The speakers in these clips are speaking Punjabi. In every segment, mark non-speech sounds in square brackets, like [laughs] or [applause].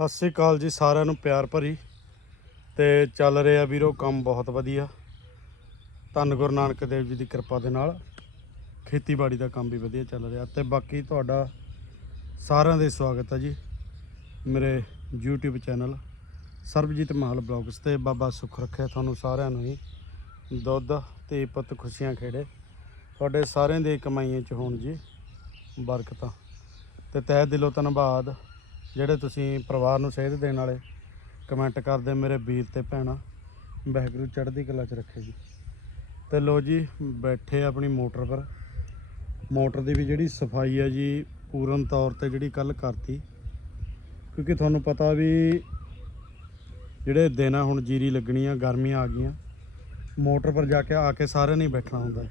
ਸਤਿ ਸ੍ਰੀ ਅਕਾਲ ਜੀ ਸਾਰਿਆਂ ਨੂੰ ਪਿਆਰ ਭਰੀ ਤੇ ਚੱਲ ਰਿਹਾ ਵੀਰੋ ਕੰਮ ਬਹੁਤ ਵਧੀਆ। ਧੰਨ ਗੁਰੂ ਨਾਨਕ ਦੇਵ ਜੀ ਦੀ ਕਿਰਪਾ ਦੇ ਨਾਲ ਖੇਤੀਬਾੜੀ ਦਾ ਕੰਮ ਵੀ ਵਧੀਆ ਚੱਲ ਰਿਹਾ ਤੇ ਬਾਕੀ ਤੁਹਾਡਾ ਸਾਰਿਆਂ ਦੇ ਸਵਾਗਤ ਹੈ ਜੀ ਮੇਰੇ YouTube channel Sarabjit Mahal blogs ਤੇ। ਬਾਬਾ ਸੁੱਖ ਰੱਖਿਆ ਤੁਹਾਨੂੰ ਸਾਰਿਆਂ ਨੂੰ ਹੀ। ਦੁੱਧ ਤੇ ਪੁੱਤ, ਖੁਸ਼ੀਆਂ ਖੇੜੇ। ਤੁਹਾਡੇ ਸਾਰਿਆਂ ਦੇ ਕਮਾਈਆਂ ਚ ਹੋਣ ਜੀ ਬਰਕਤਾਂ। ਤੇ ਤਹਿ ਦਿਲੋਂ ਧੰਨਵਾਦ। ਜਿਹੜੇ ਤੁਸੀਂ ਪਰਿਵਾਰ ਨੂੰ ਸੇਧ ਦੇਣ ਵਾਲੇ ਕਮੈਂਟ ਕਰਦੇ ਮੇਰੇ ਵੀਰ ਤੇ ਭੈਣਾਂ। ਵਾਹਿਗੁਰੂ ਚੜ੍ਹਦੀ ਕਲਾ ਚ ਰੱਖੇ ਜੀ। ਤੇ ਲੋ ਜੀ, ਬੈਠੇ ਆਪਣੀ ਮੋਟਰ ਪਰ। ਮੋਟਰ ਦੀ ਵੀ ਜਿਹੜੀ ਸਫ਼ਾਈ ਹੈ ਜੀ, ਪੂਰਨ ਤੌਰ ਤੇ ਜਿਹੜੀ ਕੱਲ ਕਰਤੀ। ਕਿਉਂਕਿ ਤੁਹਾਨੂੰ ਪਤਾ ਵੀ ਜਿਹੜੇ ਦਿਨ ਆ ਹੁਣ ਜੀਰੀ ਲੱਗਣੀ ਆ ਗਰਮੀਆਂ ਆ ਗਈਆਂ, ਮੋਟਰ ਪਰ ਜਾ ਕੇ ਆ ਕੇ ਸਾਰਿਆਂ ਨੇ ਬੈਠਣਾ ਹੁੰਦਾ।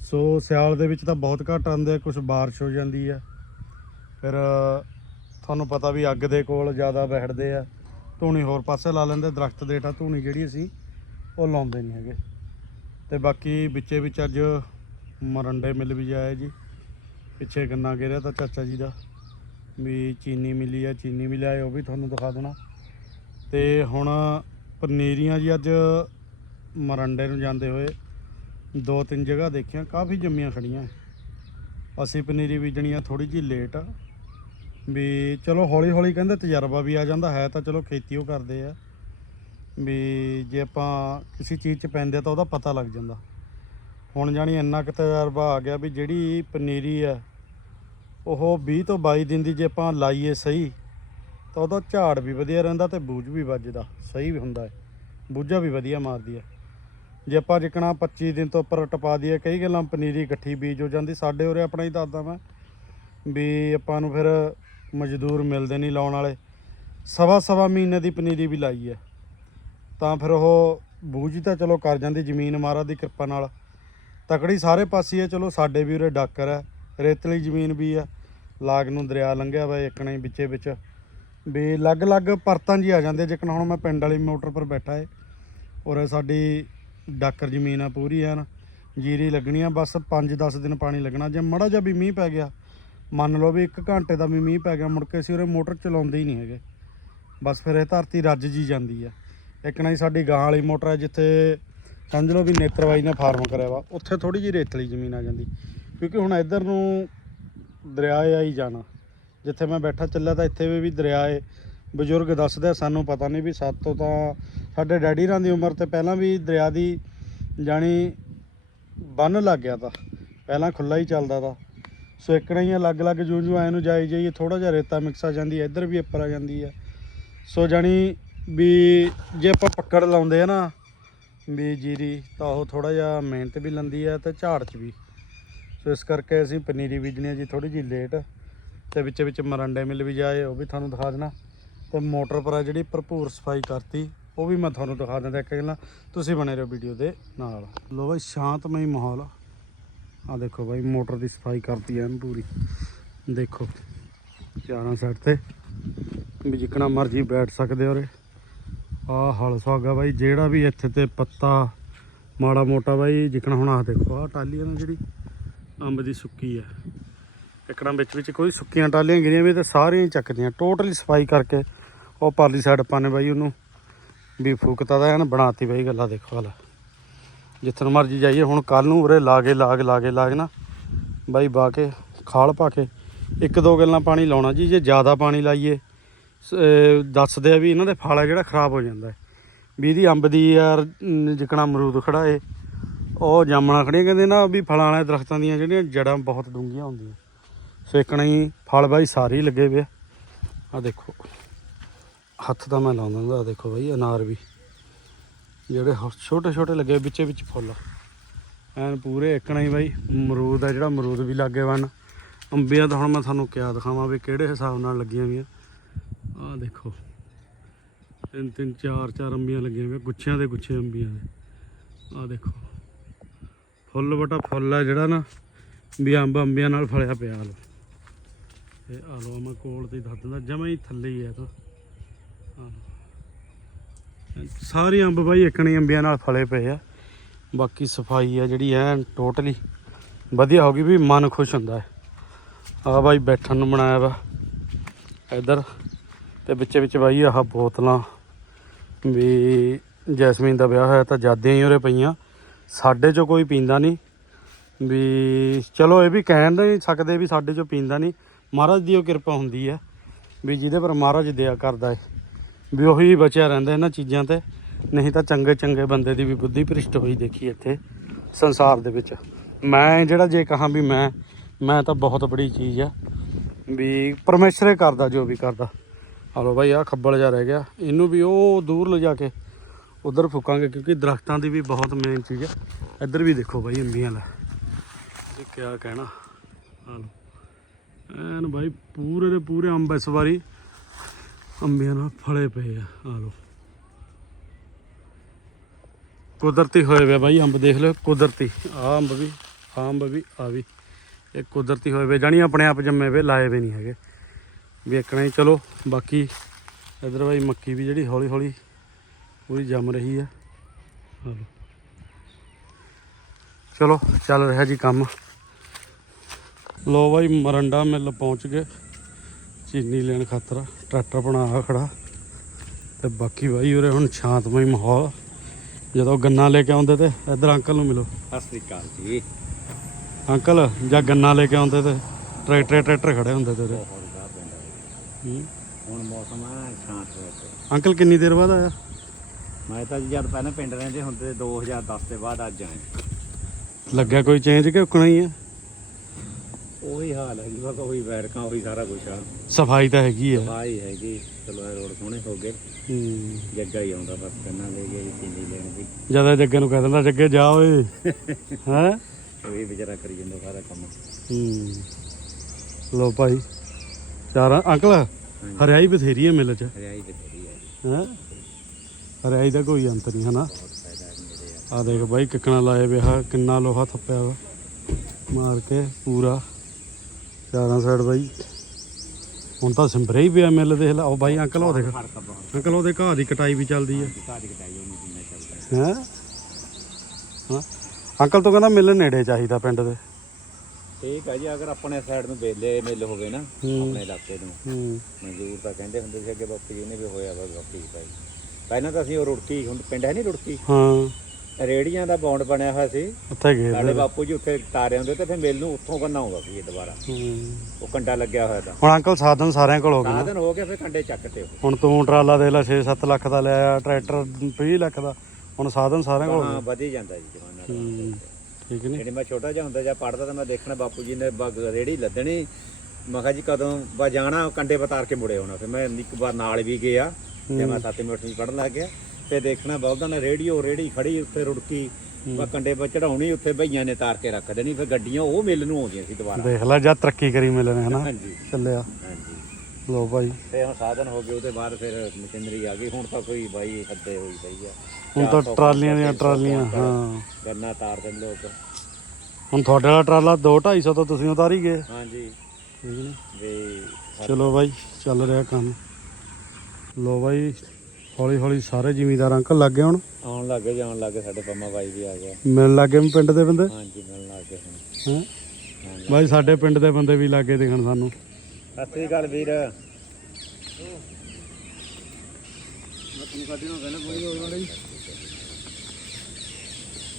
ਸੋ ਸਿਆਲ ਦੇ ਵਿੱਚ ਤਾਂ ਬਹੁਤ ਘੱਟ ਆਉਂਦੇ ਆ ਕੁਝ ਬਾਰਿਸ਼ ਹੋ ਜਾਂਦੀ ਆ। ਫਿਰ ਤੁਹਾਨੂੰ ਪਤਾ ਵੀ ਅੱਗ ਦੇ ਕੋਲ ਜ਼ਿਆਦਾ ਬੈਠਦੇ ਆ, ਧੂਣੀ ਹੋਰ ਪਾਸੇ ਲਾ ਲੈਂਦੇ, ਦਰਖਤ ਦੇ ਹੇਠਾਂ ਧੂਣੀ ਜਿਹੜੀ ਅਸੀਂ ਉਹ ਲਾਉਂਦੇ ਨਹੀਂ ਹੈਗੇ। ਤੇ ਬਾਕੀ ਵਿੱਚੇ ਵਿੱਚ ਅੱਜ ਮਰੰਡੇ ਮਿਲ ਵੀ ਜਾਏ ਜੀ। ਪਿੱਛੇ ਗੰਨਾ ਗਿਰਿਆ ਤਾਂ ਚਾਚਾ ਜੀ ਦਾ, ਵੀ ਚੀਨੀ ਮਿਲੀ ਆ, ਚੀਨੀ ਵੀ ਲਿਆਏ, ਉਹ ਵੀ ਤੁਹਾਨੂੰ ਦਿਖਾ ਦੇਣਾ। ਤੇ ਹੁਣ ਪਨੀਰੀਆਂ ਜੀ ਅੱਜ ਮਰੰਡੇ ਨੂੰ ਜਾਂਦੇ ਹੋਏ ਦੋ ਤਿੰਨ ਜਗ੍ਹਾ ਦੇਖੀਆਂ, ਕਾਫੀ ਜੰਮੀਆਂ ਖੜੀਆਂ। ਅਸੀਂ ਪਨੀਰੀ ਬੀਜਣੀ ਆ ਥੋੜੀ ਜਿਹੀ ਲੇਟ ਵੀ ਚਲੋ ਹੌਲੀ ਹੌਲੀ ਕਹਿੰਦੇ ਤਜਰਬਾ ਵੀ ਆ ਜਾਂਦਾ, ਹੈ ਤਾਂ ਚਲੋ ਖੇਤੀ ਉਹ ਕਰਦੇ ਆ। ਵੀ ਜੇ ਆਪਾਂ ਕਿਸੇ ਚੀਜ਼ 'ਚ ਪੈਂਦੇ ਤਾਂ ਉਹਦਾ ਪਤਾ ਲੱਗ ਜਾਂਦਾ। ਹੁਣ ਜਾਣੀ ਇੰਨਾ ਕੁ ਤਜਰਬਾ ਆ ਗਿਆ ਵੀ ਜਿਹੜੀ ਪਨੀਰੀ ਆ, ਉਹ 20 ਤੋਂ 22 ਦਿਨ ਦੀ ਜੇ ਆਪਾਂ ਲਾਈਏ ਸਹੀ, ਤਾਂ ਉਹਦਾ ਝਾੜ ਵੀ ਵਧੀਆ ਰਹਿੰਦਾ ਤੇ ਬੂਝ ਵੀ ਵੱਜਦਾ, ਸਹੀ ਵੀ ਹੁੰਦਾ ਹੈ। ਬੂਝਾ ਵੀ ਵਧੀਆ ਮਾਰਦੀ ਹੈ। ਜੇ ਆਪਾਂ ਜਿਕਣਾ 25 ਦਿਨ ਤੋਂ ਉੱਪਰ ਟਪਾ ਦਈਏ, ਕਈ ਗੱਲਾਂ ਪਨੀਰੀ ਇਕੱਠੀ ਬੀਜ ਹੋ ਜਾਂਦੀ, ਸਾਡੇ ਉਰੇ ਆਪਣਾ ਹੀ ਦੱਸਦਾ ਮੈਂ ਵੀ ਆਪਾਂ ਨੂੰ ਫਿਰ ਮਜ਼ਦੂਰ ਮਿਲਦੇ ਨਹੀਂ ਲਾਉਣ ਵਾਲੇ। ਸਵਾ ਸਵਾ ਮਹੀਨੇ ਦੀ ਪਨੀਰੀ ਵੀ ਲਾਈ ਹੈ। ਤਾਂ ਫਿਰ ਉਹ ਬੂਝ ਤਾਂ ਚਲੋ ਕਰ ਜਾਂਦੀ ਜ਼ਮੀਨ ਮਹਾਰਾਜ ਦੀ ਕਿਰਪਾ ਨਾਲ। ਤਕੜੀ ਸਾਰੇ ਪਾਸੇ ਹੈ, ਚਲੋ ਸਾਡੇ ਵੀ ਉਰੇ ਡਾਕਰ ਹੈ, ਰੇਤਲੀ ਜ਼ਮੀਨ ਵੀ ਆ ਲਾਗ ਨੂੰ ਦਰਿਆ ਲੰਘਿਆ ਵਾ ਇੱਕਣਾ ਹੀ ਵਿੱਚੇ ਵਿੱਚ। ਵੀ ਅਲੱਗ-ਅਲੱਗ ਪਰਤਾਂ ਜੀ ਆ ਜਾਂਦੇ ਜਿਕਣ ਹੁਣ ਮੈਂ ਪਿੰਡ ਵਾਲੀ ਮੋਟਰ ਪਰ ਬੈਠਾ ਏ। ਔਰ ਸਾਡੀ ਡਾਕਰ ਜ਼ਮੀਨ ਆ ਪੂਰੀ ਐਨ। ਜੀਰੀ ਲੱਗਣੀ ਆ, ਬਸ 5-10 ਦਿਨ ਪਾਣੀ ਲੱਗਣਾ। ਜੇ ਮੜਾ ਜਿਹਾ ਵੀ ਮੀਂਹ ਪੈ ਗਿਆ ਮੰਨ ਲਓ ਵੀ 1 ਘੰਟੇ ਦਾ ਵੀ ਮੀਂਹ ਪੈ ਗਿਆ, ਮੁੜ ਕੇ ਅਸੀਂ ਉਰੇ ਮੋਟਰ ਚਲਾਉਂਦੇ ਹੀ ਨਹੀਂ ਹੈਗੇ। ਬਸ ਫਿਰ ਇਹ ਧਰਤੀ ਰੱਜ ਜੀ ਜਾਂਦੀ ਆ। ਇੱਕ ਨਾ ਹੀ ਸਾਡੀ ਗਾਂ ਵਾਲੀ ਮੋਟਰ ਹੈ ਜਿੱਥੇ ਸਮਝ ਲਓ ਵੀ ਨੇਤਰਵਾਈ ਨੇ ਫਾਰਮ ਕਰਿਆ ਵਾ, ਉੱਥੇ ਥੋੜੀ ਜਿਹੀ ਰੇਤਲੀ ਜ਼ਮੀਨ ਆ ਜਾਂਦੀ। ਕਿਉਂਕਿ ਹੁਣ ਇੱਧਰ ਨੂੰ ਦਰਿਆ ਆ ਹੀ ਜਾਣਾ। ਜਿੱਥੇ ਮੈਂ ਬੈਠਾ ਚੱਲਿਆ ਤਾਂ ਇੱਥੇ ਵੀ ਦਰਿਆ ਏ ਬਜ਼ੁਰਗ ਦੱਸਦੇ ਸਾਨੂੰ ਪਤਾ ਨਹੀਂ ਵੀ ਸਾਤੋਂ ਤਾਂ ਸਾਡੇ ਡੈਡੀ ਰਾਂ ਦੀ ਉਮਰ ਤੇ ਪਹਿਲਾਂ ਵੀ ਦਰਿਆ ਦੀ ਜਾਣੀ ਬੰਨ ਲੱਗ ਗਿਆ ਤਾਂ। ਪਹਿਲਾਂ ਖੁੱਲਾ ਹੀ ਚੱਲਦਾ ਤਾ। ਸੋ ਇੱਕਣਾ ਹੀ ਅਲੱਗ-ਅਲੱਗ ਜੂ ਜੂ ਐ ਨੂੰ ਜਾਈ ਜਾਈਏ ਥੋੜਾ ਜਿਹਾ ਰੇਤਾ ਮਿਕਸ ਆ ਜਾਂਦੀ ਹੈ ਇੱਧਰ ਵੀ ਉੱਪਰ ਆ ਜਾਂਦੀ ਹੈ ਸੋ ਜਾਣੀ ਵੀ ਜੇ ਆਪਾਂ ਪੱਕੜ ਲਾਉਂਦੇ ਆ ਨਾ, ਵੀ ਜੀਰੀ, ਤਾਂ ਉਹ ਥੋੜਾ ਜਿਹਾ ਮਿਹਨਤ ਵੀ ਲੰਦੀ ਹੈ ਤੇ ਝਾੜ 'ਚ ਵੀ। ਸੋ ਇਸ ਕਰਕੇ ਅਸੀਂ ਪਨੀਰੀ ਬੀਜਣੀ ਹੈ ਜੀ ਥੋੜੀ ਜਿਹੀ ਲੇਟ, ਤੇ ਵਿੱਚ ਵਿੱਚ ਮਰੰਡੇ ਮਿਲ ਵੀ ਜਾਏ, ਉਹ ਵੀ ਤੁਹਾਨੂੰ ਦਿਖਾ ਦੇਣਾ। ਤੇ ਮੋਟਰ ਪਰ ਆ ਜਿਹੜੀ ਭਰਪੂਰ ਸਫ਼ਾਈ ਕਰਤੀ, ਉਹ ਵੀ ਮੈਂ ਤੁਹਾਨੂੰ ਦਿਖਾ ਦਿੰਦਾ ਇੱਕ ਗੱਲਾਂ। ਤੁਸੀਂ ਬਣੇ ਰਹੋ ਵੀਡੀਓ ਦੇ ਨਾਲ। ਲੋ ਬਾਈ, ਸ਼ਾਂਤਮਈ ਮਾਹੌਲ। ਆ ਆਹ ਦੇਖੋ ਬਾਈ, ਮੋਟਰ ਦੀ ਸਫ਼ਾਈ ਕਰਤੀ ਐਨ ਪੂਰੀ। ਦੇਖੋ, ਚਾਰਾਂ ਸਾਈਡ ਤੇ ਵੀ ਜਿੱਕਣਾ ਮਰਜ਼ੀ ਬੈਠ ਸਕਦੇ ਹੋਰੇ ਆਹ ਹਲ ਸੁਹਾਗਾ ਬਾਈ, ਜਿਹੜਾ ਵੀ ਇੱਥੇ ਤੇ ਪੱਤਾ ਮਾੜਾ ਮੋਟਾ ਬਾਈ, ਜਿੱਕਣਾ ਹੁਣ ਆਹ ਦੇਖੋ ਆਹ ਟਾਲੀ ਨਾ ਜਿਹੜੀ ਅੰਬ ਦੀ ਸੁੱਕੀ ਆ ਇੱਕਣਾ ਵਿੱਚ ਵਿੱਚ ਕੋਈ ਸੁੱਕੀਆਂ ਟਾਲੀਆਂ ਗਿਰੀਆਂ ਵੀ ਤੇ ਸਾਰੀਆਂ ਹੀ ਚੱਕਦੀਆਂ। ਟੋਟਲੀ ਸਫ਼ਾਈ ਕਰਕੇ ਉਹ ਪਰਲੀ ਸਾਈਡ ਆਪਾਂ ਨੇ ਬਾਈ ਉਹਨੂੰ ਵੀ ਫੂਕਤਾ ਦਾ ਐਨ ਬਣਾਤੀ ਬਾਈ, ਗੱਲਾਂ ਦੇਖੋ ਹਾਲਾ ਜਿੱਥੋਂ ਮਰਜ਼ੀ ਜਾਈਏ, ਹੁਣ ਕੱਲ ਨੂੰ ਉਰੇ ਲਾਗੇ, ਲਾਗ ਲਾਗੇ, ਲਾਗ ਨਾ। ਬਾਈ ਬਾ ਕੇ ਖਾਲ ਪਾ ਕੇ ਇੱਕ ਦੋ ਗੱਲਾਂ ਪਾਣੀ ਲਾਉਣਾ ਜੀ, ਜੇ ਜ਼ਿਆਦਾ ਪਾਣੀ ਲਾਈਏ, ਸ- ਦੱਸਦੇ ਆ ਵੀ ਇਹਨਾਂ ਦੇ ਫਲ ਆ ਜਿਹੜਾ ਖਰਾਬ ਹੋ ਜਾਂਦਾ ਹੈ। ਵੀ ਇਹਦੀ ਅੰਬ ਦੀ ਯਾਰ ਜਿਕਣਾ ਅਮਰੂਦ ਖੜਾ ਏ, ਉਹ ਜਾਮਣਾ ਖੜੀਆਂ, ਕਹਿੰਦੇ ਨਾ ਵੀ ਫਲਾਂ ਵਾਲੇ ਦਰਖਤਾਂ ਦੀਆਂ ਜਿਹੜੀਆਂ ਜੜਾਂ ਬਹੁਤ ਡੂੰਘੀਆਂ ਹੁੰਦੀਆਂ। ਸੋ ਹੀ ਫਲ ਬਾਈ ਸਾਰੇ ਹੀ ਲੱਗੇ ਵੇ ਆ। ਆਹ ਦੇਖੋ, ਹੱਥ ਤਾਂ ਮੈਂ ਲਾਉਂਦਾ ਹੁੰਦਾ ਦੇਖੋ ਬਾਈ, ਅਨਾਰ ਵੀ। ਜਿਹੜੇ ਛੋਟੇ ਛੋਟੇ ਲੱਗੇ ਵਿੱਚੇ ਵਿੱਚ ਫੁੱਲ। ਐਨ ਪੂਰੇ ਇੱਕਣਾ ਹੀ ਬਾਈ ਮਰੂਦ ਆ ਜਿਹੜਾ ਮਰੂਦ ਵੀ ਲੱਗੇ ਵਨ। ਅੰਬੀਆਂ ਤਾਂ ਹੁਣ ਮੈਂ ਤੁਹਾਨੂੰ ਕਿਆ ਦਿਖਾਵਾਂ ਵੀ ਕਿਹੜੇ ਹਿਸਾਬ ਨਾਲ ਲੱਗੀਆਂ ਵੀਆਂ ਆਹ ਦੇਖੋ, ਤਿੰਨ ਤਿੰਨ, ਚਾਰ ਚਾਰ ਅੰਬੀਆਂ ਲੱਗੀਆਂ ਵੀਆਂ ਗੁੱਛਿਆਂ ਦੇ ਗੁੱਛੇ ਅੰਬੀਆਂ ਦੇ। ਆਹ ਦੇਖੋ, ਫੁੱਲ ਬਟਾ ਫੁੱਲ ਆ ਜਿਹੜਾ ਨਾ, ਵੀ ਅੰਬ ਅੰਬੀਆਂ ਨਾਲ ਫਲਿਆ ਪਿਆ ਲੋ ਇਹ ਆ ਲੋ ਮੈਂ ਕੋਲ ਤੇ ਹੀ ਦੱਸ ਦਿੰਦਾ, ਜਮਾਂ ਹੀ ਥੱਲੇ ਹੀ ਆ ਤਾਂ। ਆਹ। ਸਾਰੇ ਅੰਬ ਬਾਈ, ਇੱਕਣੇ ਅੰਬਿਆਂ ਨਾਲ ਫਲੇ ਪਏ ਆ। ਬਾਕੀ ਸਫ਼ਾਈ ਆ ਜਿਹੜੀ ਐਨ ਟੋਟਲੀ। ਵਧੀਆ ਹੋ ਗਈ ਵੀ ਮਨ ਖੁਸ਼ ਹੁੰਦਾ ਹੈ। ਆ ਬਾਈ ਬੈਠਣ ਨੂੰ ਬਣਾਇਆ ਵਾ ਇੱਧਰ। ਤੇ ਵਿੱਚੇ ਵਿੱਚ ਬਾਈ ਆਹ ਬੋਤਲਾਂ। ਵੀ ਜੈਸਮੀਨ ਦਾ ਵਿਆਹ ਹੋਇਆ ਤਾਂ ਜਾਦੇ ਹੀ ਉਰੇ ਪਈਆਂ। ਸਾਡੇ ਚੋਂ ਕੋਈ ਪੀਂਦਾ ਨਹੀਂ। ਵੀ ਚਲੋ ਇਹ ਵੀ ਕਹਿਣ ਨਹੀਂ ਸਕਦੇ ਵੀ ਸਾਡੇ ਚੋਂ ਪੀਂਦਾ ਨਹੀਂ। ਮਹਾਰਾਜ ਦੀ ਉਹ ਕਿਰਪਾ ਹੁੰਦੀ ਹੈ। ਵੀ ਜਿਹਦੇ ਪਰ ਮਹਾਰਾਜ ਦਇਆ ਕਰਦਾ ਹੈ। ਵੀ ਉਹੀ ਬਚਿਆ ਰਹਿੰਦਾ ਇਹਨਾਂ ਚੀਜ਼ਾਂ ਤੇ। ਨਹੀਂ ਤਾਂ ਚੰਗੇ ਚੰਗੇ ਬੰਦੇ ਦੀ ਵੀ ਬੁੱਧੀ ਭ੍ਰਿਸ਼ਟ ਹੋਈ ਦੇਖੀ ਇੱਥੇ, ਸੰਸਾਰ ਦੇ ਵਿੱਚ। ਮੈਂ ਜਿਹੜਾ ਜੇ ਕਹਾਂ ਵੀ ਮੈਂ ਮੈਂ ਤਾਂ ਬਹੁਤ ਬੜੀ ਚੀਜ਼ ਆ, ਵੀ ਪਰਮੇਸ਼ਰ ਹੀ ਕਰਦਾ, ਜੋ ਵੀ ਕਰਦਾ। ਹਲੋ ਭਾਈ ਆ ਖੱਬਲ ਜਾ ਰਹਿ ਗਿਆ। ਇਹਨੂੰ ਵੀ ਉਹ ਦੂਰ ਲਿਜਾ ਕੇ ਉਧਰ ਫੁਕਾਂਗੇ, ਕਿਉਂਕਿ ਦਰਖਤਾਂ ਦੀ ਵੀ ਬਹੁਤ ਮੇਨ ਚੀਜ਼ ਹੈ ਇੱਧਰ ਵੀ ਦੇਖੋ ਭਾਈ ਅੰਬੀਆਂ ਲੈ ਇਹ ਕਿਆ ਕਹਿਣਾ। ਹਾਂ ਐਨ ਭਾਈ ਪੂਰੇ ਦੇ ਪੂਰੇ ਅੰਬ ਇਸ ਵਾਰੀ। ਅੰਬੀਆਂ ਨਾਲ ਫਲੇ ਪਏ ਆ ਆ ਲੋ ਕੁਦਰਤੀ ਹੋਏ ਵੇ ਬਾਈ ਅੰਬ, ਦੇਖ ਲਓ ਕੁਦਰਤੀ। ਆ ਅੰਬ ਵੀ, ਆ ਅੰਬ ਵੀ, ਆ ਵੀ। ਇਹ ਕੁਦਰਤੀ ਹੋਏ ਵੇ, ਜਾਣੀ ਆਪਣੇ ਆਪ ਜੰਮੇ ਵੇ, ਲਾਏ ਵੇ ਨਹੀਂ ਹੈਗੇ। ਵੇਖਣਾ ਹੀ ਚਲੋ, ਬਾਕੀ ਇਧਰ ਭਾਈ ਮੱਕੀ ਵੀ ਜਿਹੜੀ ਹੌਲੀ ਹੌਲੀ ਪੂਰੀ ਜੰਮ ਰਹੀ ਆ। ਚਲੋ, ਚੱਲ ਰਿਹਾ ਜੀ ਕੰਮ। ਲੋ ਬਾਈ, ਮਰੰਡਾ ਮਿਲ ਪਹੁੰਚ ਗਏ। ਚੀਨੀ ਲੈਣ ਖਾਤਰ। ਟਰੈਕਟਰ ਬਣਾ ਖੜਾ। ਤੇ ਬਾਕੀ ਭਾਈ ਉਰੇ ਹੁਣ ਸ਼ਾਂਤਮਈ ਮਾਹੌਲ। ਜਦੋਂ ਗੰਨਾ ਲੈ ਕੇ ਆਉਂਦੇ ਤੇ ਇੱਧਰ ਅੰਕਲ ਨੂੰ ਮਿਲੋ। ਸਤਿ ਸ੍ਰੀ ਅਕਾਲ ਜੀ। ਅੰਕਲ ਜਾਂ ਗੰਨਾ ਲੈ ਕੇ ਆਉਂਦੇ ਤੇ ਟਰੈਕਟਰ ਟਰੈਕਟਰ ਖੜੇ ਹੁੰਦੇ ਤੇ ਉਰੇ। ਹੁਣ ਮੌਸਮ ਆ ਸ਼ਾਂਤ ਹੋਇਆ। ਅੰਕਲ ਕਿੰਨੀ ਦੇਰ ਬਾਅਦ ਆਇਆ? ਮੈਂ ਤਾਂ ਜੀ ਜਦ ਪਹਿਲਾਂ ਪਿੰਡ ਰਹਿੰਦੇ ਹੁੰਦੇ 2010 ਦੇ ਬਾਅਦ ਅੱਜ ਆਏ। ਲੱਗਿਆ ਕੋਈ ਚੇਂਜ ਕਿ ਉਕਣਾ ਹੀ ਆ? ਉਹੀ ਹਾਲ ਹੈ ਜੀ ਬਸ ਉਹੀ ਬੈਰਕਾਂ ਉਹੀ ਸਾਰਾ ਕੁਝ ਆ। ਸਫ਼ਾਈ ਤਾਂ ਹੈਗੀ ਆ ਸਫ਼ਾਈ ਹੈਗੀ ਚਲੋ ਇਹ ਰੋਡ ਸੋਹਣੇ ਹੋ ਗਏ। ਹੂੰ। ਜੱਗਾ ਹੀ ਆਉਂਦਾ ਬਸ ਕੰਨਾਂ ਲੈ ਗਿਆ ਜੀ ਚੀਨੀ ਲੈਣ ਦੀ। ਜ਼ਿਆਦਾ ਜੱਗੇ ਨੂੰ ਕਹਿ ਦਿੰਦਾ ਜੱਗੇ ਜਾ ਓਏ। [laughs] ਹੈ? ਉਹੀ ਵਿਚਾਰਾ ਕਰੀ ਜਾਂਦਾ ਸਾਰਾ ਕੰਮ। ਹੂੰ। ਲੋ ਭਾਈ ਚਾਰਾਂ ਅੰਕਲ ਹਰਿਆਈ ਬਥੇਰੀ ਹੈ ਮਿਲ ਚ। ਹਰਿਆਈ ਬੜੀ ਹੈ। ਹੈ? ਹਰਿਆਈ ਦਾ ਕੋਈ ਅੰਤ ਨਹੀਂ ਹਨਾ? ਆ ਦੇਖ ਬਾਈ ਕਿੱਕਣਾ ਲਾਏ ਵਿਆ ਕਿੰਨਾ ਲੋਹਾ ਥੱਪਿਆ ਵਾ। ਮਾਰ ਕੇ ਪੂਰਾ। ਚਾਰਾਂ ਸਾਈਡ ਬਾਈ ਹੁਣ ਤਾਂ ਸਿੰਬਰੇ ਹੀ ਪਿਆ ਮਿਲ ਦੇਖ ਲਾ। ਉਹ ਬਾਈ ਅੰਕਲ ਉਹ ਦੇਖ। ਅੰਕਲ ਉਹਦੇ ਘਾਹ ਦੀ ਕਟਾਈ ਵੀ ਚੱਲਦੀ ਹੈ? ਘਾਹ ਦੀ ਕਟਾਈ ਅੰਕਲ ਤੋਂ ਕਹਿੰਦਾ ਮਿਲ ਨੇੜੇ ਚਾਹੀਦਾ ਪਿੰਡ ਦੇ। ਠੀਕ ਹੈ ਜੀ ਅਗਰ ਆਪਣੇ ਸਾਈਡ ਨੂੰ ਬੇਲੇ ਮਿਲ ਹੋਵੇ ਨਾ। ਆਪਣੇ ਇਲਾਕੇ ਨੂੰ। ਹੂੰ। ਮਨਜ਼ੂਰ ਤਾਂ ਕਹਿੰਦੇ ਹੁੰਦੇ ਸੀ ਅੱਗੇ ਬਾਪੂ ਜੀ ਨੇ ਵੀ ਹੋਇਆ ਵਾ ਬਾਪੂ ਜੀ ਭਾਈ ਪਹਿਲਾਂ ਤਾਂ ਅਸੀਂ ਉਹ ਰੁੜਕੀ ਹੁਣ ਪਿੰਡ ਹੈ ਨਹੀਂ ਰੁੜਕੀ? ਹਾਂ। ਰੇੜੀਆਂ ਦਾ ਬੌਂਡ ਬਣਿਆ ਹੋਇਆ ਸੀ। ਉੱਥੇ ਗਏ ਸਾਡੇ। ਬਾਪੂ ਜੀ ਉੱਥੇ ਤਾਰੇ ਹੁੰਦੇ ਤੇ ਫਿਰ ਮਿਲ ਨੂੰ ਉੱਥੋਂ ਕਰਨਾ ਆਉਂਦਾ ਸੀ ਇਹ ਦੁਬਾਰਾ। ਹੂੰ। ਉਹ ਕੰਡਾ ਲੱਗਿਆ ਹੋਇਆ ਤਾਂ। ਹੁਣ ਅੰਕਲ ਸਾਧਨ ਸਾਰਿਆਂ ਕੋਲ ਹੋ ਗਏ ਨਾ। ਸਾਧਨ ਹੋ ਗਿਆ ਫਿਰ ਕੰਡੇ ਚੱਕਤੇ ਉਹ। ਹੁਣ ਤੂੰ ਟਰਾਲਾ ਦੇ ਲੈ 6-7 ਲੱਖ ਦਾ ਲਿਆ ਟਰੈਕਟਰ 20 ਲੱਖ ਦਾ। ਹੁਣ ਸਾਧਨ ਸਾਰਿਆਂ ਕੋਲ ਹੋ ਵਧੀ ਜਾਂਦਾ ਜੀ ਜਮਾਨਾ ਦਾ। ਹੂੰ। ਠੀਕ ਨਹੀਂ ਜਿਹੜੀ ਮੈਂ ਛੋਟਾ ਜਿਹਾ ਹੁੰਦਾ ਜਾਂ ਪੜਦਾ ਤਾਂ ਮੈਂ ਦੇਖਣਾ ਬਾਪੂ ਜੀ ਨੇ ਬਗ ਰੇੜੀ ਲੱਦਣੀ। ਮੈਂ ਕਿਹਾ ਜੀ ਕਦੋਂ ਬਾ ਜਾਣਾ ਕੰਡੇ ਬਤਾਰ ਕੇ ਮੁੜੇ ਆਉਣਾ। ਫਿਰ ਮੈਂ ਇੱਕ ਵਾਰ ਨਾਲ ਵੀ ਗਿਆ ਤੇ ਮੈਂ 7ਵੀਂ ਅੱਠਵੀਂ ਪੜਨ ਲੱਗ ਗਿਆ। ਤੇ ਦੇਖਣਾ ਬਲਦਾਂ ਨੇ ਰੇੜੀਓ ਰੇੜੀ ਖੜੀ ਉੱਥੇ ਰੁੜਕੀ ਬਾ ਕੰਡੇ ਪਰ ਚੜਾਉਣੀ ਉੱਥੇ ਭਈਆਂ ਨੇ ਤਾਰ ਕੇ ਰੱਖ ਦੇਣੀ ਫਿਰ ਗੱਡੀਆਂ ਉਹ ਮਿਲ ਨੂੰ ਆਉਂਦੀਆਂ ਸੀ ਦੁਬਾਰਾ। ਦੇਖ ਲੈ ਜਾਂ ਤਰੱਕੀ ਕਰੀ ਮਿਲਨੇ ਹਨਾ? ਹਾਂਜੀ। ਚੱਲਿਆ। ਹਾਂਜੀ। ਲੋ ਭਾਈ। ਤੇ ਹੁਣ ਸਾਧਨ ਹੋ ਗਏ ਉਹਦੇ ਬਾਅਦ ਫਿਰ ਮਸ਼ੀਨਰੀ ਆ ਗਈ ਹੁਣ ਤਾਂ ਕੋਈ ਬਾਈ ਹੱਦੇ ਹੋਈ ਪਈ ਆ। ਹੁਣ ਤਾਂ 400 ਟਰਾਲੀਆਂ ਦੀਆਂ 300 ਟਰਾਲੀਆਂ ਹਾਂ। ਗੰਨਾ ਤਾਰ ਦਿੰਦੇ ਲੋਕ। ਹੁਣ ਤੁਹਾਡੇ ਵਾਲਾ ਟਰਾਲਾ 2-250 ਤੋਂ ਤੁਸੀਂ ਉਤਾਰ ਹੀ ਗਏ। ਹਾਂਜੀ। ਠੀਕ ਨੀ? ਵੀ ਚਲੋ ਬਾਈ ਚੱਲ ਰਿਹਾ ਕੰਮ। ਲੋ ਬਾਈ ਹੌਲੀ ਹੌਲੀ ਸਾਰੇ ਜ਼ਿਮੀਦਾਰ ਅੰਕਲ ਲੱਗ ਗਏ ਹੁਣ। ਆਉਣ ਲੱਗੇ ਜਾਣ ਲੱਗੇ ਸਾਡੇ ਪੰਮਾ ਬਾਈ ਵੀ ਆ ਗਿਆ। ਮਿਲਣ ਲੱਗੇ ਪਿੰਡ ਦੇ ਬੰਦੇ? ਹਾਂਜੀ ਮਿਲਣ ਲੱਗ ਗਏ ਹੁਣ। ਹੈ। ਬਾਈ ਸਾਡੇ ਪਿੰਡ ਦੇ ਬੰਦੇ ਵੀ ਲੱਗੇ ਦੇਖਣ ਸਾਨੂੰ। ਸਤਿ ਸ੍ਰੀ ਅਕਾਲ ਵੀਰ।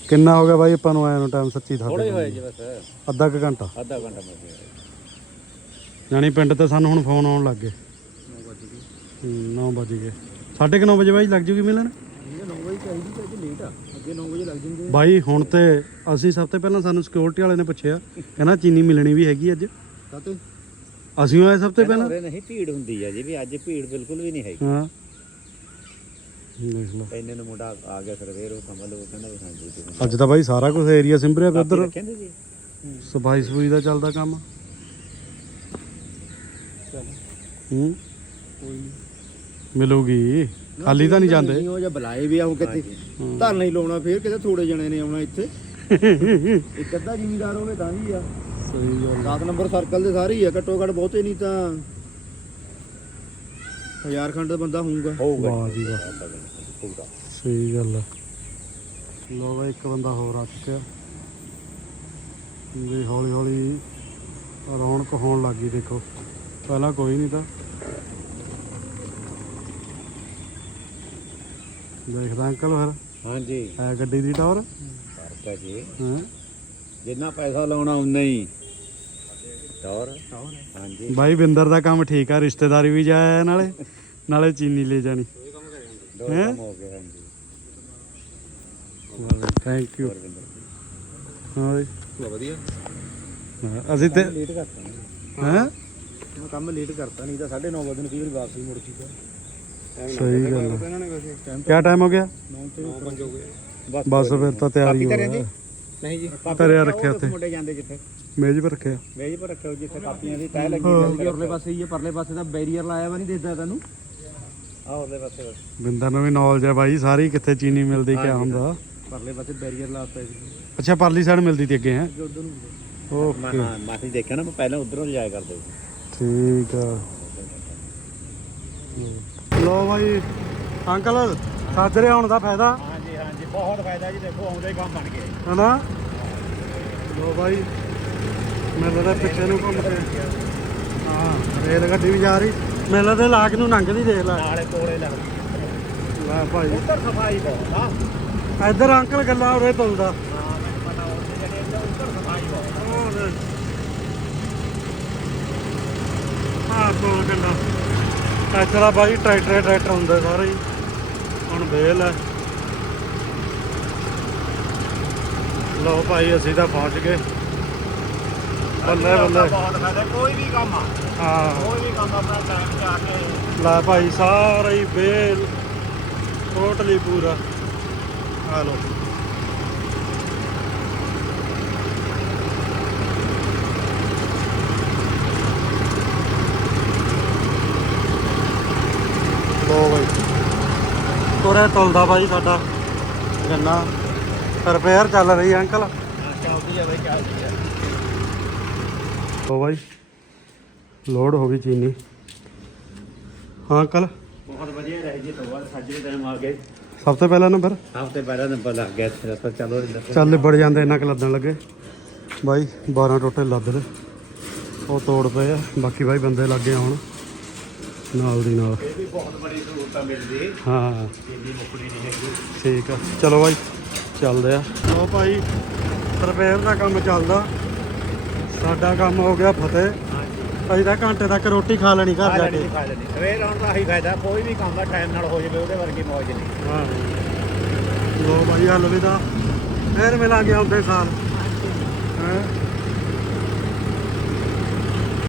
ਕਿੰਨਾ ਹੋ ਗਿਆ ਬਾਈ ਆਪਾਂ ਨੂੰ? ਆਇਆ ਨੂੰ ਟਾਈਮ ਸੱਚੀ ਥੋੜੇ ਤੁਹਾਡੇ ਹੋਏ ਜੀ ਬਸ। ਅੱਧਾ ਕੁ ਘੰਟਾ। ਅੱਧਾ ਘੰਟਾ ਮਿਲ ਗਿਆ। ਜਾਣੀ ਪਿੰਡ ਤੇ ਸਾਨੂੰ ਹੁਣ ਫੋਨ ਆਉਣ ਲੱਗ ਗਏ। 9 ਵਜ ਗਏ। ਸਾਢੇ ਕੁ ਨੌ ਵਜੇ ਬਾਈ ਲੱਗ ਜੂਗੀ ਮਿਲਣ? 9 ਵਜੇ ਚਾਹੀਦੀ ਤੇ ਅੱਜ ਲੇਟ ਆ। ਅੱਗੇ 9 ਵਜੇ ਲੱਗ ਜਾਂਦੇ ਬਾਈ ਹੁਣ ਤੇ ਅਸੀਂ ਸਭ ਤੋਂ ਪਹਿਲਾਂ ਸਾਨੂੰ ਸਿਕਿਉਰਿਟੀ ਵਾਲੇ ਨੇ ਪੁੱਛਿਆ ਕਹਿੰਦਾ ਚੀਨੀ ਮਿਲਣੀ ਵੀ ਹੈਗੀ ਅੱਜ। ਕਾਤੇ ਅਸੀਂ ਆਏ ਸਭ ਤੋਂ ਪਹਿਲਾਂ। ਉਰੇ ਨਹੀਂ ਭੀੜ ਹੁੰਦੀ ਆ ਜੀ ਵੀ ਅੱਜ ਭੀੜ ਬਿਲਕੁਲ ਵੀ ਨਹੀਂ ਹੈਗੀ। ਹਾਂ। ਦੇਖ ਲਓ। ਇੰਨੇ ਨੂੰ ਮੁੰਡਾ ਆ ਗਿਆ ਫਿਰ ਫੇਰ ਉਹ ਕਮਲ ਉਹ ਕਹਿੰਦਾ ਵੀ ਹਾਂਜੀ ਤੁਸੀਂ ਅੱਜ ਤਾਂ ਬਾਈ ਸਾਰਾ ਕੁਝ ਏਰੀਆ ਸਿੰਭਰਿਆ ਪਿਆ ਉਧਰ। ਕਹਿੰਦੇ ਜੀ ਸਫ਼ਾਈ ਸਫੂਈ ਦਾ ਚੱਲਦਾ ਕੰਮ। ਚਲ। ਹੂੰ। ਕੋਈ ਮਿਲੂਗੀ। ਖਾਲੀ ਤਾਂ ਨਹੀਂ ਜਾਂਦੇ। ਉਹ ਜਾਂ ਬੁਲਾਏ ਵੀ ਆਉ ਕਿਤੇ। ਧਰਨਾ ਹੀ ਲਾਉਣਾ ਫੇਰ ਕਿਤੇ ਥੋੜੇ ਜਣੇ ਨੇ ਆਉਣਾ ਇੱਥੇ। ਇੱਕ ਅੱਧਾ ਜ਼ਿਮੀਦਾਰ ਹੋਵੇ ਤਾਂ ਵੀ ਆ। ਸਹੀ ਗੱਲ 7 ਨੰਬਰ ਸਰਕਲ ਦੇ ਸਾਰੇ ਹੀ ਆ ਘੱਟੋ ਘੱਟ ਬਹੁਤੇ ਨਹੀਂ ਤਾਂ ਹਜ਼ਾਰ ਖੰਡ ਦਾ ਬੰਦਾ ਹੋਊਗਾ। ਹੋਊਗਾ। ਵਾਹ ਜੀ ਵਾਹ। ਸਹੀ ਗੱਲ ਹੈ ਲੋ ਬਾਈ ਇੱਕ ਬੰਦਾ ਹੋਰ ਆ ਚੁੱਕਿਆ। ਵੀ ਹੌਲੀ ਹੌਲੀ ਰੌਣਕ ਹੋਣ ਲੱਗੀ ਦੇਖੋ। ਪਹਿਲਾਂ ਕੋਈ ਨਹੀਂ ਤਾਂ। ਦੇਖਦਾ ਅੰਕਲ ਫਿਰ। ਹਾਂਜੀ। ਹੈ ਗੱਡੀ ਦੀ ਟੌਰ। ਹੈ ਜੀ। ਹਾਂ। ਜਿੰਨਾ ਪੈਸਾ ਲਾਉਣਾ ਉਨਾ ਹੀ। ਟੌਰ। ਹਾਂਜੀ। ਬਾਈ ਬਿੰਦਰ ਦਾ ਕੰਮ ਠੀਕ ਆ ਰਿਸ਼ਤੇਦਾਰੀ ਵੀ ਜਾਇਆ ਨਾਲੇ। ਨਾਲੇ ਚੀਨੀ ਲੈ ਜਾਣੀ। ਦੋ ਹੈਂ? ਕੰਮ ਹੋ ਗਏ ਹਾਂਜੀ। ਥੈਂਕ ਯੂ ਹਾਂ ਬਈ। ਵਧੀਆ। ਹਾਂ, ਅਸੀਂ ਤੇ ਲੇਟ ਕਰਤਾ ਹੈ? ਮੈਂ ਕੰਮ ਲੇਟ ਕਰਤਾ ਨਹੀਂ ਤਾਂ 9:30 ਵਜੇ ਨੂੰ ਕਈ ਵਾਰੀ ਵਾਪਸ ਮੁੜ ਚੁੱਕਾ ਸਹੀ ਗੱਲ ਹੈ ਇਹਨਾਂ ਨੇ ਵੈਸੇ ਟਾਈਮ ਕਿਆ ਟਾਈਮ ਹੋ ਗਿਆ? 9 ਤੋਂ 5 ਹੋ ਗਏ। ਬਸ ਫਿਰ ਤਾਂ ਤਿਆਰੀ ਹੋ ਜੀ? ਗਈ ਨਹੀਂ ਜੀ। ਧਰਿਆ ਰੱਖਿਆ ਉੱਥੇ। ਮੁੰਡੇ ਜਾਂਦੇ ਜਿੱਥੇ ਮੇਜ਼ ਪਰ ਰੱਖਿਆ। ਮੇਜ਼ ਪਰ ਰੱਖਿਓ ਜਿੱਥੇ ਕਾਪੀਆਂ ਦੀ ਤੈਅ ਲੱਗੀ ਹਾਂ। ਹੋਈ ਉਰਲੇ ਪਾਸੇ ਹੀ ਹੈ ਪਰਲੇ ਪਾਸੇ ਦਾ ਬੈਰੀਅਰ ਲਾਇਆ ਵਾ ਨਹੀਂ ਦੇਖਦਾ ਤੈਨੂੰ? ਆ ਉਹਦੇ ਪਾਸੇ ਬਸ। ਬਿੰਦਰ ਨੂੰ ਵੀ ਨੌਲੇਜ ਹੈ ਬਾਈ ਸਾਰੀ ਕਿੱਥੇ ਚੀਨੀ ਮਿਲਦੀ ਕਿਆ ਹੁੰਦਾ। ਪਰਲੇ ਪਾਸੇ ਬੈਰੀਅਰ ਲਾਤਾ ਸੀ ਅੱਛਾ ਪਰਲੀ ਸਾਈਡ ਮਿਲਦੀ ਤੀ ਅੱਗੇ ਹੈ? ਓਕੇ ਹਾਂ ਮਾਸੀ ਦੇਖਿਆ ਨਾ ਮੈਂ ਪਹਿਲਾਂ ਉਧਰੋਂ ਜਾਇਆ ਕਰਦੇ ਸੀ। ਠੀਕ ਆ। ਲੋ ਬਾਈ ਅੰਕਲ ਸਾਜਰੇ ਆਉਣ ਦਾ ਫਾਇਦਾ। ਹਾਂਜੀ ਹਾਂਜੀ ਬਹੁਤ ਫਾਇਦਾ ਜੀ ਦੇਖੋ ਆਉਂਦੇ ਹੀ ਕੰਮ ਬਣ ਗਏ। ਹਨਾ? ਲੋ ਬਾਈ ਮੇਲੇ ਦੇ ਪਿੱਛੇ ਨੂੰ ਘੁੰਮ ਕੇ ਹਾਂ ਰੇਲ ਗੱਡੀ ਵੀ ਜਾ ਰਹੀ। ਮੇਲੇ ਦੇ ਲਾਗ ਨੂੰ ਲੰਘਦੀ ਦੇਖ ਲੈ। ਨਾਲੇ ਕੋਲੇ ਲੱਗਦੀ ਲੈ ਭਾਈ। ਉੱਧਰ ਸਫ਼ਾਈ ਬਹੁਤ ਆ। ਇੱਧਰ ਅੰਕਲ ਗੱਲਾਂ ਉਰੇ ਤੁਲਦਾ ਹਾਂ ਮੈਨੂੰ ਪਤਾ ਉੱਥੇ ਜਿਹੜੇ ਇੱਧਰ ਉੱਧਰ ਸਫ਼ਾਈ ਬਹੁਤ ਆ। ਹਾਂ ਕੋਲ ਕੰਡਾ ਇੱਥੇ ਦਾ ਬਾਈ ਟਰੈਕਟਰ ਟਰੈਕਟਰ ਹੁੰਦੇ ਸਾਰੇ ਹੀ। ਹੁਣ ਵੇਲ ਹੈ ਲਓ ਭਾਈ ਅਸੀਂ ਤਾਂ ਪਹੁੰਚ ਗਏ। ਬੱਲੇ ਬੱਲੇ। ਬਹੁਤ ਫਾਇਦਾ ਕੋਈ ਵੀ ਕੰਮ ਆ। ਹਾਂ। ਕੋਈ ਵੀ ਕੰਮ ਆਪਣਾ ਟਾਈਮ ਆ ਕੇ। ਲੈ ਭਾਈ ਸਾਰਾ ਹੀ ਵੇਲ ਟੋਟਲੀ ਪੂਰਾ। ਆ ਲਓ ਲੋ ਭਾਈ ਤੁਰੇ ਤੁਲਦਾ ਭਾਈ ਸਾਡਾ। ਗੰਨਾ। ਰਿਪੇਅਰ ਚੱਲ ਰਹੀ ਹੈ ਅੰਕਲ। ਚੱਲਦੀ ਆ ਬਈ ਚੱਲਦੀ ਲੋਡ ਹੋ ਗਈ ਚੀਨੀ। ਹਾਂ ਅੰਕਲ। ਬਹੁਤ ਵਧੀਆ ਰਹਿ ਜੀ ਤੋਂ ਸਾਜਰੇ ਟਾਈਮ ਆ ਗਏ। ਸਭ ਤੋਂ ਪਹਿਲਾ ਨੰਬਰ? ਹਫ਼ਤੇ ਪਹਿਲਾਂ ਨੰਬਰ ਲੱਗ ਗਿਆ ਇੱਥੇ ਆਪਾਂ ਚਲੋ ਚੱਲ ਲਿਬੜ ਜਾਂਦੇ ਇੰਨਾ ਕੁ ਲੱਦਣ ਲੱਗੇ। ਬਾਈ 12 ਟੋਟੇ ਲੱਦ ਦੇ ਉਹ ਤੋੜ ਪਏ ਆ। ਬਾਕੀ ਬਾਈ ਬੰਦੇ ਲੱਗੇ ਹੁਣ। ਨਾਲ ਦੀ ਨਾਲ। ਇਹ ਵੀ ਬਹੁਤ ਬੜੀ ਸਹੂਲਤ ਮਿਲਦੀ। ਹਾਂ। ਜਿੰਨੀ ਮੁਕੜੀ ਨਹੀਂ ਹੈਗੀ। ਠੀਕ ਆ। ਚਲੋ ਬਾਈ ਚੱਲਦੇ ਆ। ਲੋ ਭਾਈ ਰਿਪੇਅਰ ਦਾ ਕੰਮ ਚੱਲਦਾ। ਸਾਡਾ ਕੰਮ ਹੋ ਗਿਆ ਫਤਿਹ। ਅਸੀਂ ਤਾਂ ਘੰਟੇ ਤੱਕ ਰੋਟੀ ਖਾ ਲੈਣੀ ਘਰ ਜਾ ਕੇ। ਸਵੇਰ ਆਉਣ ਦਾ ਆਹੀ ਫਾਇਦਾ ਕੋਈ ਵੀ ਕੰਮ ਦਾ ਟਾਈਮ ਨਾਲ ਹੋ ਜਾਵੇ ਉਹਦੇ ਵਰਗੀ ਮੌਜ ਨਹੀਂ। ਹਾਂ। ਲੋ ਭਾਈ ਹਲ ਵਿਦਾ ਫੇਰ ਮਿਲਾਂਗੇ ਆਉਂਦੇ ਸਾਲ। ਹੈਂ?